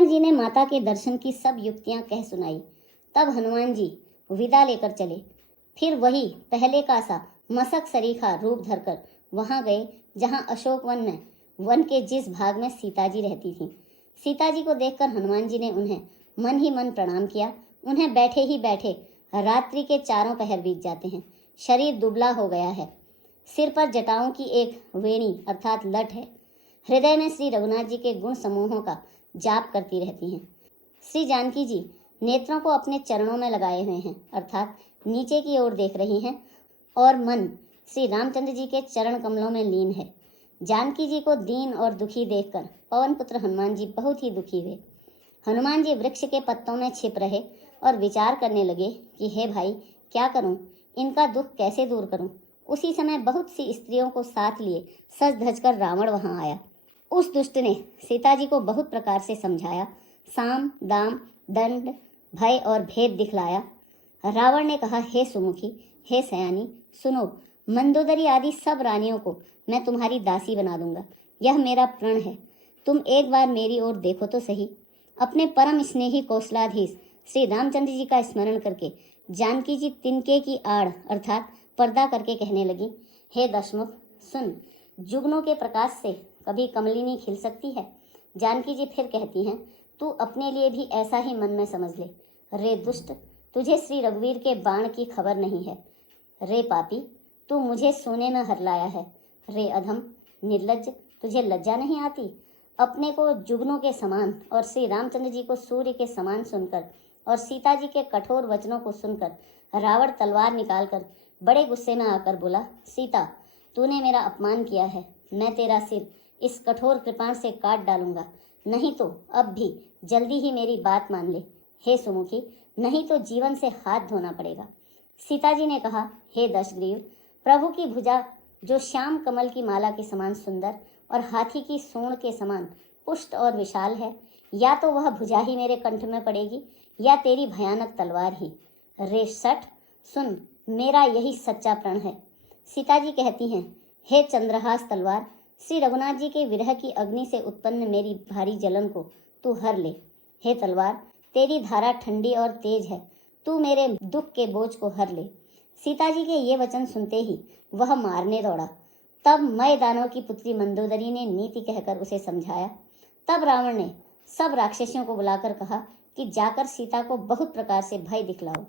शंकर जी ने माता के दर्शन की सब युक्तियां कह सुनाई। तब हनुमान जी विदा लेकर चले। फिर वही पहले का सा मसक सरीखा रूप धरकर वहां गए जहां अशोक वन में वन के जिस भाग में सीता जी रहती थी। सीता जी को देखकर हनुमान जी ने उन्हें मन ही मन प्रणाम किया। उन्हें बैठे ही बैठे रात्रि के चारों पहर बीत जाते हैं। शरीर दुबला हो गया है। सिर पर जटाओं की एक वेणी अर्थात लट है। हृदय में श्री रघुनाथ जी के गुण समूहों का जाप करती रहती हैं। श्री जानकी जी नेत्रों को अपने चरणों में लगाए हुए हैं अर्थात नीचे की ओर देख रही हैं और मन श्री रामचंद्र जी के चरण कमलों में लीन है। जानकी जी को दीन और दुखी देखकर पवन पुत्र हनुमान जी बहुत ही दुखी हुए। हनुमान जी वृक्ष के पत्तों में छिप रहे और विचार करने लगे कि हे भाई, क्या करूं, इनका दुख कैसे दूर करूं। उसी समय बहुत सी स्त्रियों को साथ लिए सज धज कर रावण वहां आया। उस दुष्ट ने सीता जी को बहुत प्रकार से समझाया, साम दाम दंड भय और भेद दिखलाया। रावण ने कहा, हे सुमुखी, हे सयानी, सुनो, मंदोदरी आदि सब रानियों को मैं तुम्हारी दासी बना दूंगा। यह मेरा प्रण है। तुम एक बार मेरी ओर देखो तो सही। अपने परम स्नेही कौशलाधीश श्री रामचंद्र जी का स्मरण करके जानकी जी तिनके की आड़ अर्थात पर्दा करके कहने लगी, हे दशमुख, सुन, जुगनों के प्रकाश से कभी कमलिनी खिल सकती है। जानकी जी फिर कहती हैं, तू अपने लिए भी ऐसा ही मन में समझ ले। रे दुष्ट, तुझे श्री रघुवीर के बाण की खबर नहीं है। रे पापी, तू मुझे सोने में हरलाया है। रे अधम निर्लज्ज, तुझे लज्जा नहीं आती। अपने को जुगनों के समान और श्री रामचंद्र जी को सूर्य के समान सुनकर और सीता जी के कठोर वचनों को सुनकर रावण तलवार निकालकर बड़े गुस्से में आकर बोला, सीता, तूने मेरा अपमान किया है। मैं तेरा सिर इस कठोर कृपाण से काट डालूंगा, नहीं तो अब भी जल्दी ही मेरी बात मान ले। हे सुमुखी, नहीं तो जीवन से हाथ धोना पड़ेगा। सीता जी ने कहा, हे दशग्रीव, प्रभु की भुजा जो श्याम कमल की माला के समान सुंदर और हाथी की सूंड के समान पुष्ट और विशाल है, या तो वह भुजा ही मेरे कंठ में पड़ेगी या तेरी भयानक तलवार ही। रे सठ, सुन, मेरा यही सच्चा प्रण है। सीता जी कहती हैं, हे चंद्रहास तलवार, श्री रघुनाथ जी के विरह की अग्नि से उत्पन्न मेरी भारी जलन को तू हर ले। हे तलवार, तेरी धारा ठंडी और तेज है, तू मेरे दुख के बोझ को हर ले। सीता जी के ये वचन सुनते ही वह मारने दौड़ा। तब मय दानव की पुत्री मंदोदरी ने नीति कहकर उसे समझाया। तब रावण ने सब राक्षसियों को बुलाकर कहा कि जाकर सीता को बहुत प्रकार से भय दिखलाओ।